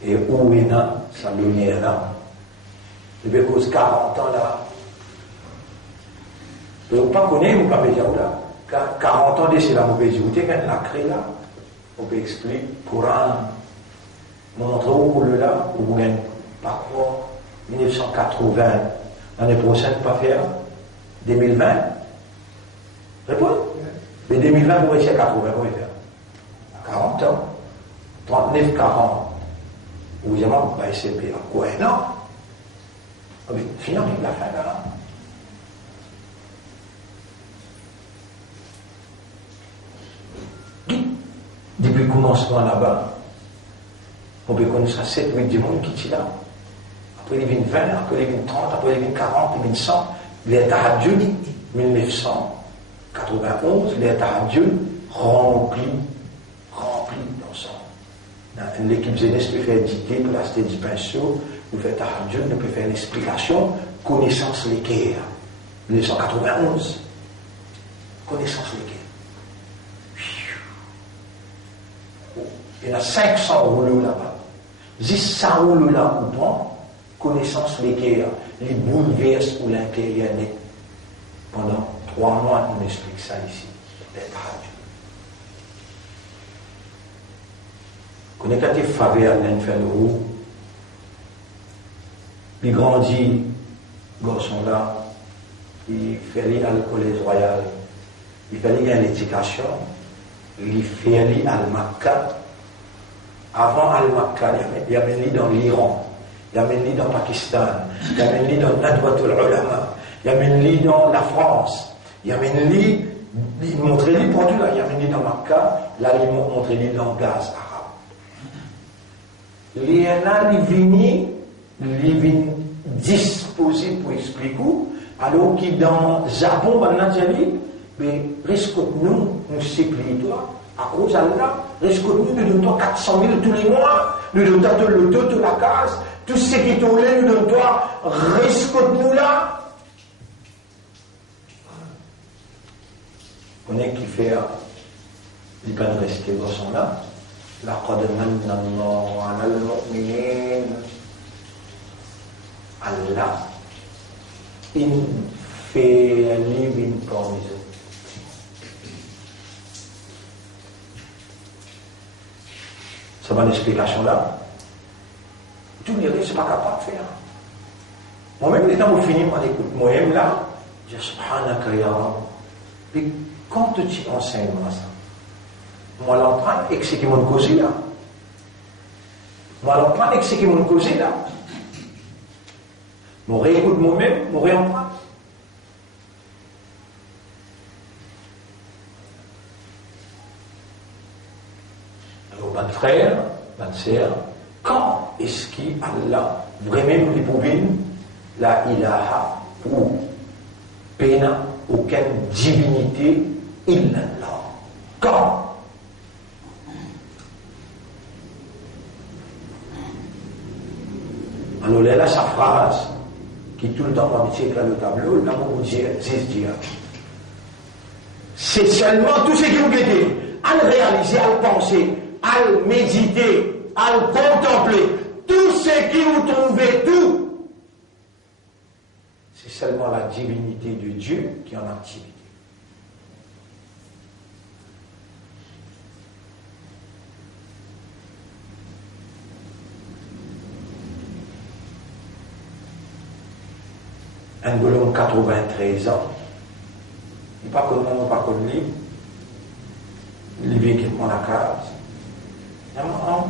Et où est là, sa lumière là? Depuis cause 40 ans là. Vous ne pas connaître, vous ne pouvez pas dire là. 40 ans d'ici là, vous pouvez dire, vous avez la créé là. Vous pouvez expliquer, Coran, montre-vous pour le là, vous gagnez parcours 1980, l'année prochaine, pas faire 2020. Répondez. Mais 2020, vous pouvez faire 80, vous pouvez faire 40 ans, 39, 40. Vous dites, bah, c'est pire. Quoi, non? Finalement, la fin là. Depuis le commencement là-bas, on peut connaître 7, 8 du monde qui est là. Après, il y a 20, après, il y a 30, après, il y a 40, il y a 100. Il est à Dieu, 1991, il est à Dieu, rempli dans son. L'équipe jeunesse peut faire dicter, placer du pinceau, vous faites à Dieu, nous peut faire une explication, connaissance l'équerre. 1991. Connaissance l'équerre. Il y en a 500 rouleaux là-bas. 600 rouleaux là où prend connaissance l'équerre, les bouleverse ou l'intérieur net. Pendant 3 mois, on explique ça ici. D'être à Dieu. Connaissez les faveurs de l'infernal. Il grandit, garçon là, il fait à l'école royale, il fait l'éducation, il fait al-Makka. Avant al-Makka, il y avait dans l'Iran, il y avait dans le Pakistan, il y avait dans Nadwatul Ulama, il y avait dans la France, il y avait il montrait les produits là, il y avait dans Makka, là il montrait les langages arabes. Il y en a qui viennent disposés pour expliquer, alors que dans le Japon, mais risque nous supplions toi, à cause d'Allah, risque nous donnons 400 000 tous les mois, nous donnons le dos de la case, tout ce qui tourne, nous donnons toi, risque nous là. On est qui fait, il peut rester dans son là. لقد من الله على المؤمنين. Allah, il fait living parmi eux. Ça va l'explication là. Tout le monde n'est pas capable de faire. Moi-même, les temps où finis mon écoute, moi-même là, je dis Subhanaka ya Rab. Puis quand tu enseignes moi ça, moi l'entraîne et que c'est qui m'ont causé là. Moi l'entraîne et que c'est qui m'ont causé là. Mon réécoute moi-même, mon réentraîne. Alors, mon frère, ma sœur, quand est-ce qu'Allah vraiment nous pouvait la ilaha ou pena aucune divinité illallah? Quand? Alors là, sa phrase qui tout le temps va mettre sur le tableau, là, on vous dit, c'est seulement tout ce qui vous dit, à le réaliser, à le penser, à le méditer, à le contempler, tout ce qui vous trouvez, tout. C'est seulement la divinité de Dieu qui est en activité. Un bonhomme 93 ans, il n'est pas connu, pas connu, il vient qui prend la case. Il y a un,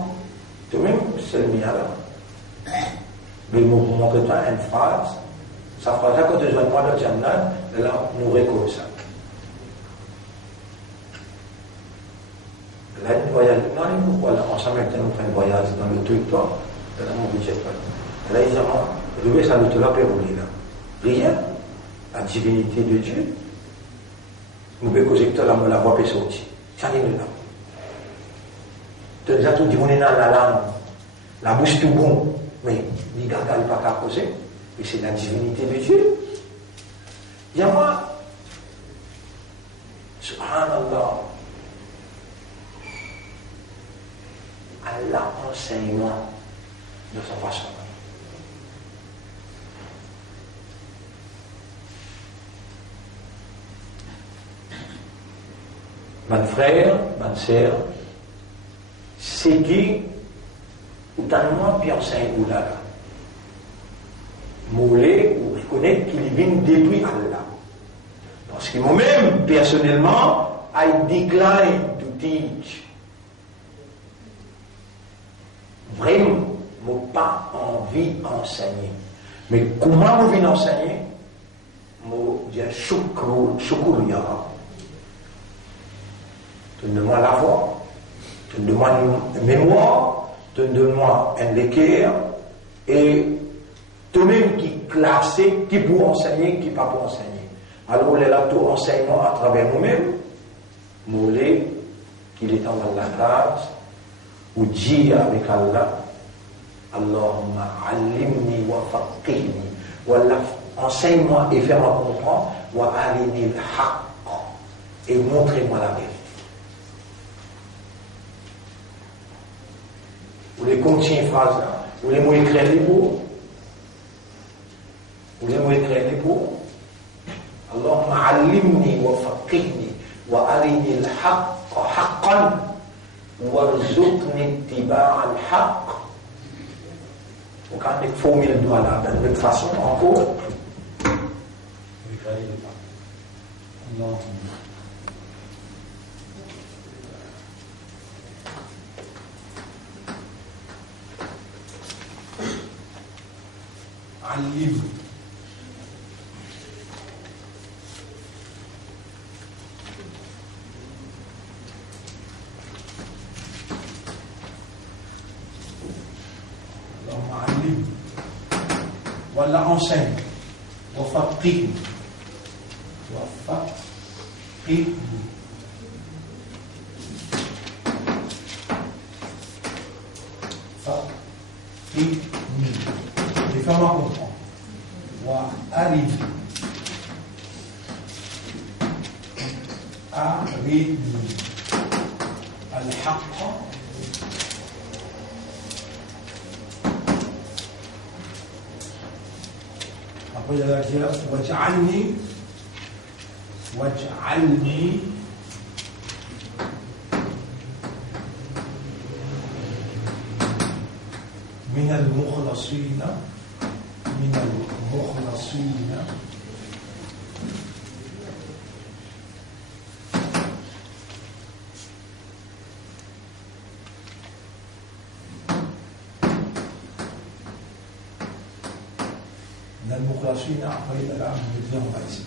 toi-même, c'est le mien là. Mais il m'a montré une phrase. Sa phrase là, quand tu as moi de Jannat, là, nous récolte ça. Là, il voyage, non, il voilà, ensemble, nous fait un voyage dans le territoire, là, mon budget. Là, ils ont, je vais ça, le là, rouler là. Rien, la divinité de Dieu, nous pouvons causer que la voix peut sortir. Ça n'est là. Tu as déjà tout dit, on est dans la langue, la bouche tout bon, mais il n'y a pas qu'à causer, et c'est la divinité de Dieu. Il y a moi, subhanallah, Allah enseigne-moi de sa façon. Mon frère, ma sœur, c'est qui, ou dans le monde, puis enseigne ou là. Moulé, ou reconnaître qu'il vient depuis Allah. Parce que moi-même, personnellement, I decline to teach. Vraiment, je n'ai pas envie d'enseigner. Mais comment je viens enseigner? Je dis shukr ya Rab. Donne-moi la voix, donne-moi une mémoire, donne-moi un équerre, et toi-même qui classé, qui pour enseigner, qui pas pour enseigner. Alors, on est là, tout enseignement à travers nous-mêmes, moulé, qu'il est en la grâce, ou dire avec Allah, Allahumma alimni wa faqihni, wa enseigne-moi et fais-moi comprendre, wa alimni al-haqq, et montrez-moi la vérité. Vous voulez continuer une phrase là? Vous voulez écrire les mots? Vous voulez écrire les mots? Allahumma alimni wa faqihni wa arini al-haqq haqqan warzuqni ittiba' al-haqq. Vous quand une formule doit là, de toute façon encore. Non. علم اللهم علم ولا enseigne وفقهني fais-moi comprendre. Wa arini al-haqq après il a dit waj'alni min al-mukhlasina من المخلصين المخلصين أعطيت الآن بدون رئيس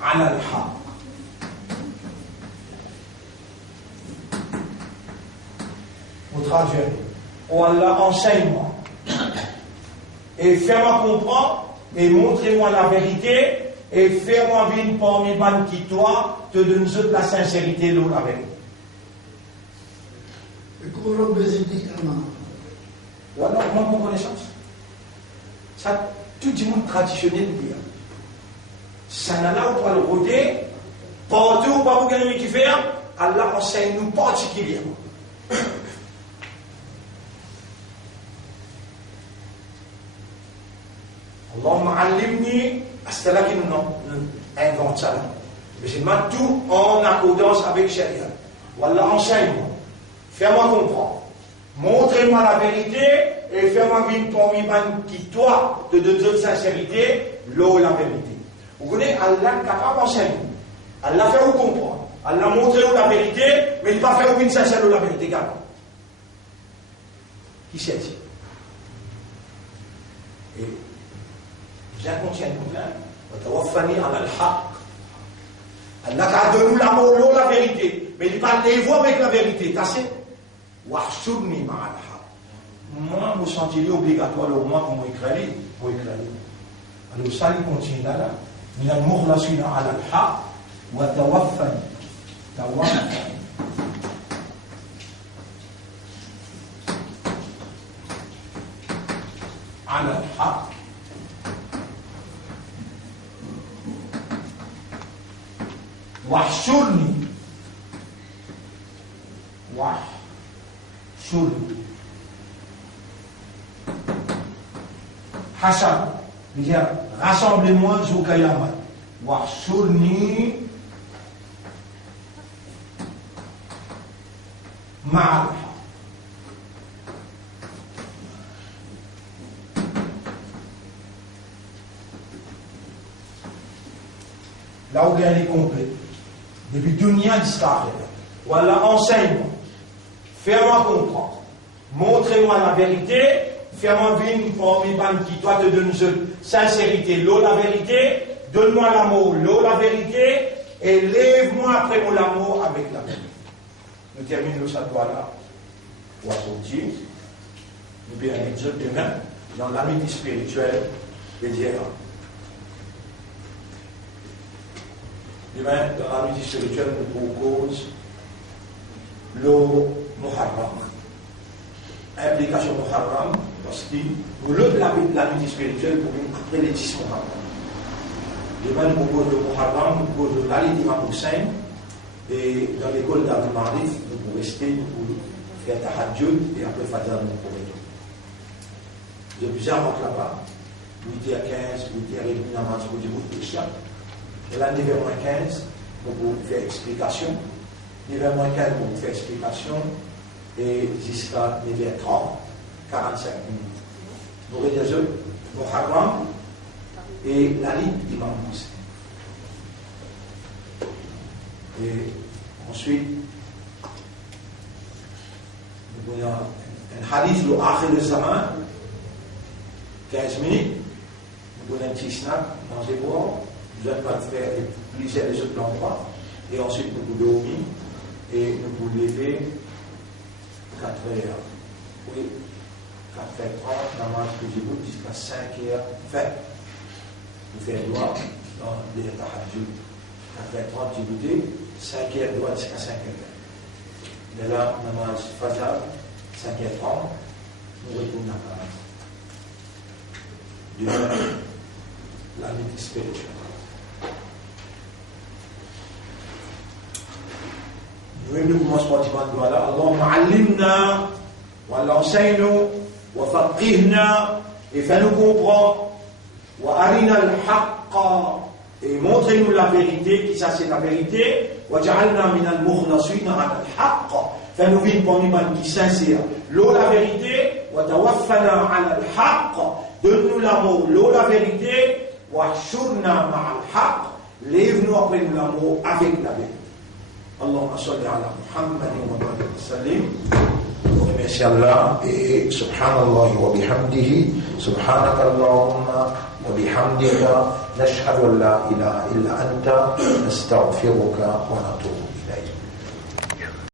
على الحق vous traduirez ou Allah enseigne-moi et fais-moi comprendre et montrez-moi la vérité et fais-moi vivre parmi ban qui toi te donne la sincérité de la vérité. Ou alors manque de connaissance. Ça tout le monde traditionnel dit. Ça n'a là où pas le côté, partout où pas vous gagner qui fait, Allah enseigne nous particulièrement. Allahumma allimni, c'est là qu'il nous invente ça. Mais c'est tout en accordance avec Sharia. Wallah, enseigne-moi, fais-moi comprendre, montrez-moi la vérité et fais-moi vivre parmi man qui toi te donne de sincérité, l'eau la vérité. Vous connaissez, Allah est capable d'enseigner. Allah fait vous comprendre. Allah montre vous la vérité, mais il ne va pas faire aucune sincérité de la vérité également. Qui c'est ici? Et bien contient nous Allah a donné l'amour, la vérité, mais il parle des voix avec la vérité. T'as c'est moi, je me sentirais obligatoire au moins pour m'écrire. Alors, ça, il continue là. من المخلصين على الحق وتوفني على الحق واحشرني حشر rassemblez-moi jusqu'à Yaman. Wahshurni ma'al. Là où il est complet. Depuis dunya d'Israël. Voilà, enseigne-moi. Fais-moi comprendre. Montrez-moi la vérité. Fais-moi vivre parmi les qui toi te donne sincérité, l'eau la vérité, donne-moi l'amour, l'eau la vérité, et lève-moi après mon amour avec la vérité. Nous terminons ça là, pour sortir. Nous bien demain, dans l'amitié spirituelle, de dire. Demain, dans l'amitié spirituelle, nous proposons l'eau Muharram. Implication Muharram, parce que nous levons l'amitié spirituelle pour une après les 10 Muharram. Demain, nous proposons le Muharram, nous proposons l'Ali d'Imam Hussein, et dans l'école d'Abdul Marif, nous pouvons rester, nous pouvons faire Tahajjud, et après Fajr, nous pouvons retourner. J'ai plusieurs rentres là-bas, 8h15, 8h30, namaz pour dire beaucoup de chien. Et là, 9h15, nous pouvons faire explication. 9h15, nous pouvons faire explication. Et jusqu'à 9h30, 45 minutes. Nous réalisons Muharram et la ligne d'Imam Hussein. Et ensuite, nous avons un hadith de Akhir al-Zaman, 15 minutes. Nous avons un petit snack dans les bois. Nous allons pas faire plusieurs des autres endroits. Et ensuite, nous pouvons dormir et nous pouvons lever 4h. Oui, 4h30, namaz que j'ai jusqu'à 5h20. Nous faisons droit dans les tahajjud. 4h30, j'ai goûté, 5h droit jusqu'à 5h20. Mais là, namaz fajr, 5h30, nous retournons à casa. Demain, la vie spirituelle. Nous commençons par dire Allahumma allimna, wa Allah enseigne-nous, wa faqihna, et fais-nous comprendre, wa arina al-haqqa, et montrez-nous la vérité, qui ça c'est la vérité, wa ja'alna min al-mukhlasin ala al-haqqa, fais-nous vivre parmi les qui sincères, l'eau la vérité, wa tawaffana ala al-haqqa, donne-nous l'amour, l'eau la vérité, wahshurna ma'al haq, lève-nous après nous l'amour avec la vérité. Allahumma salli ala Muhammadin wa barik wa sallim. Remercie Allah et subhanallah wa bihamdihi, subhanaka Allahumma wa bihamdika, nashhadu an la ilaha illa anta, nastaghfiruka wa natubu.